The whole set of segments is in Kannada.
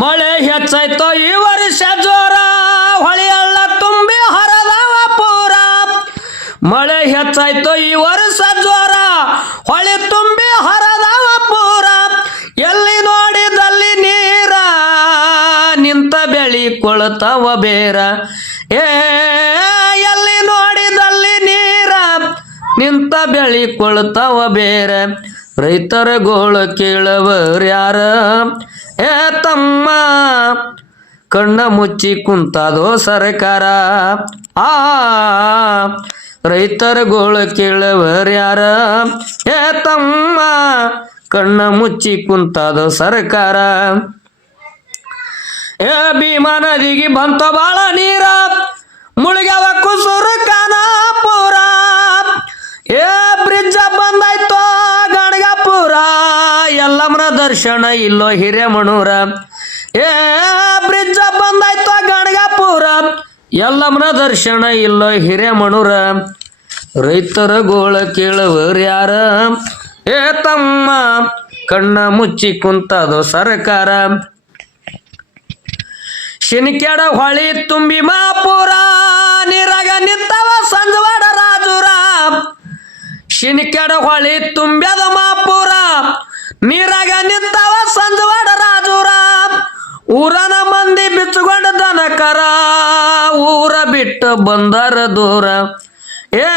ಮಳೆ ಹೆಚ್ಚಾಯ್ತೋ ಈ ವರ್ಷ ಜೋರ ಹೊಳೆಯಳ್ಳ ತುಂಬಿ ಹರದವ ಪೂರ. ಮಳೆ ಹೆಚ್ಚಾಯ್ತೋ ಈ ವರ್ಷ ಜೋರ, ಹೊಳೆ ತುಂಬಿ ಹರದವ ಪೂರ. ಎಲ್ಲಿ ನೋಡಿದಲ್ಲಿ ನೀರ, ನಿಂತ ಬೆಳಿ ಕೊಳತವ ಬೇರ. ಏ, ಎಲ್ಲಿ ನೋಡಿದಲ್ಲಿ ನೀರ, ನಿಂತ ಬೆಳಿ ಕೊಳತವ ಬೇರ. ರೈತರ ಗೋಳ ಕೇಳವರ್ ಯಾರ ಏ ತಮ್ಮ, ಕಣ್ಣ ಮುಚ್ಚಿ ಕುಂತಾದೋ ಸರ್ಕಾರ. ಆ, ರೈತರ ಗೋಳ ಕೇಳವರ್ಯಾರ ಏ ತಮ್ಮ, ಕಣ್ಣ ಮುಚ್ಚಿ ಕುಂತಾದೋ ಸರ್ಕಾರ. ಏ ಭೀಮಾ ನದಿಗೆ ಬಂತ ಬಾಳ ನೀರ. ಮುಳುಗ್ಯಾವ ಕುಸುರು ಕಾನಾಪುರ ದರ್ಶನ ಇಲ್ಲೋ ಹಿರೇಮಣೂರ. ಏ, ಬ್ರಿಡ್ಜ ಬಂದಾಯ್ತ ಗಣಗಾಪುರ. ಎಲ್ಲಮ್ಮನ ದರ್ಶನ ಇಲ್ಲೋ ಹಿರೇಮಣೂರ. ರೈತರ ಗೋಳ ಕೇಳುವರ್ ಯಾರ? ಏ, ತಮ್ಮ ಕಣ್ಣ ಮುಚ್ಚಿ ಕುಂತದು ಸರ್ಕಾರ. ಶಿನ್ಕೆಡ ಹೊಳಿ ತುಂಬಿ ಮಾಪುರ. ನಿರಗ ನಿಂತವ ಸಂಜವಾಡ ರಾಜುರ. ಶಿನ್ಕೆಡ ಹೊಳಿ ತುಂಬ್ಯದ ನೀರಾಗ ನಿಂತವ ಸಂಜವಾಡ ರಾಜೂರ. ಊರನ ಮಂದಿ ಬಿಚ್ಚುಕೊಂಡ ದನಕರ. ಊರ ಬಿಟ್ಟು ಬಂದರ ದೂರ. ಏ,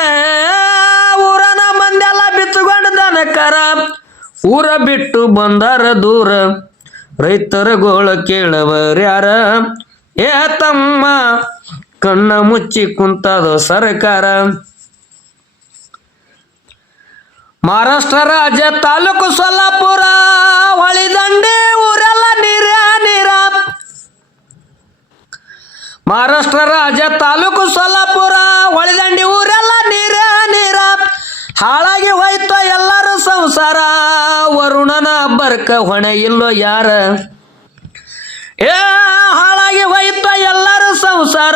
ಊರನ ಮಂದಿ ಎಲ್ಲ ಬಿಚ್ಚುಕೊಂಡ ದನಕರ. ಊರ ಬಿಟ್ಟು ಬಂದರ ದೂರ. ರೈತರ ಗೋಳ ಕೇಳವರ್ಯಾರ ಏ, ತಮ್ಮ ಕಣ್ಣ ಮುಚ್ಚಿ ಕುಂತದ ಸರ್ಕಾರ. ಮಹಾರಾಷ್ಟ್ರ ರಾಜ್ಯ ತಾಲೂಕು ಸೊಲ್ಲಾಪುರ ಮಹಾರಾಷ್ಟ್ರ ರಾಜ್ಯ ತಾಲೂಕು ಸೊಲ್ಲಾಪುರ, ಹೊಳೆದಂಡಿ ಊರೆಲ್ಲ ನೀರ ನೀರ. ಹಾಳಾಗಿ ಹೋಯ್ತ ಎಲ್ಲರೂ ಸಂಸಾರ, ವರುಣನ ಬರ್ಕ ಹೊಣೆ ಇಲ್ಲೋ ಯಾರ? ಏ, ಹಾಳಾಗಿ ಹೋಯ್ತ ಎಲ್ಲರೂ ಸಂಸಾರ,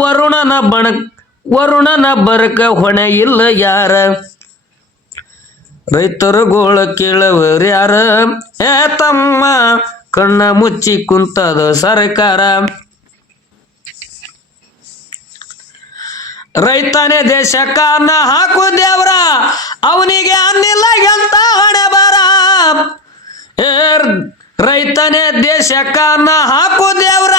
ವರುಣನ ಬಣ, ವರುಣನ ಬರ್ಕ ಹೊಣೆ ಇಲ್ಲ ಯಾರ? ರೈತರು ಗೋಳ ಕೇಳವರು ಯಾರ? ಏ ತಮ್ಮ, ಕಣ್ಣ ಮುಚ್ಚಿ ಕುಂತದ ಸರ್ಕಾರ. ರೈತನೇ ದೇಶಕ್ಕ ಅನ್ನ ಹಾಕು ದೇವ್ರ, ಅವನಿಗೆ ಅನ್ನಿಲ್ಲ ಎಂತ ಹಣೆ ಬರ. ರೈತನೇ ದೇಶಕ್ಕ ಅನ್ನ ಹಾಕು ದೇವ್ರ,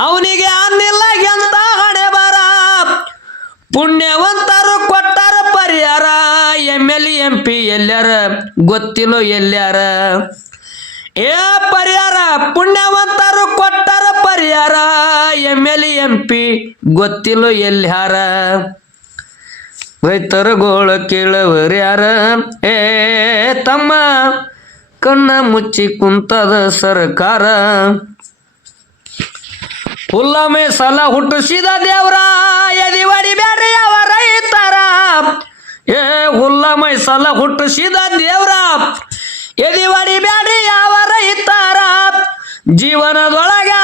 ಅವನಿಗೆ ಅನ್ನಿಲ್ಲ ಎಂತ ಹಣೆ ಬರ. ಪುಣ್ಯವಂತರು ಕೊಟ್ಟಾರ ಪರಿಹಾರ ಎಂ ಎಲ್ ಎಂ ಪಿ ಎಲ್ಲಾರ ಗೊತ್ತಿಲ್ಲೋ ಎಲ್ಲಾರ ಏ, ಪರಿಹಾರ, ಪುಣ್ಯವಂತರು ಕೊಟ್ಟಾರ ಪರಿಹಾರ ಎಂ ಎಲ್ ಎಂ ಪಿ ಗೊತ್ತಿಲ್ಲೋ ಎಲ್ಯಾರ ರೈತರ ಗೋಳ ಕೇಳವರು ಯಾರ? ಏ, ತಮ್ಮ ಕಣ್ಣ ಮುಚ್ಚಿ ಕುಂತದ ಸರ್ಕಾರ. ಹುಲ್ಲಮೆ ಸಲ ಹುಟ್ಟಿಸಿದ ದೇವ್ರ, ಎದಿ ಬ್ಯಾಡ್ರಿ ಯಾವ ರೈತರ. ಏ ಹುಲ್ಲಮೈ ಸಲ ಹುಟ್ಟಿಸಿದ ದೇವ್ರ, ಎದಿ ಬ್ಯಾಡ್ರಿ ಯಾವ ರೈತರ. ಜೀವನದೊಳಗೆ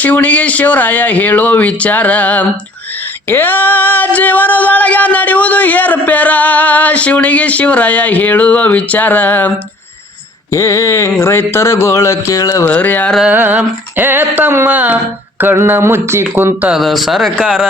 ಶಿವನಿಗೆ ಶಿವರಾಯ ಹೇಳುವ ವಿಚಾರ. ಏ ಜೀವನದೊಳಗೆ ನಡೆಯುವುದು ಏರ್ಪೇರ ಶಿವನಿಗೆ ಶಿವರಾಯ ಹೇಳುವ ವಿಚಾರ. ಏ ರೈತರ ಗೋಳ ಕೇಳವರು ಯಾರ. ಏ ತಮ್ಮ ಕಣ್ಣ ಮುಚ್ಚಿ ಕುಂತದ ಸರ್ಕಾರ.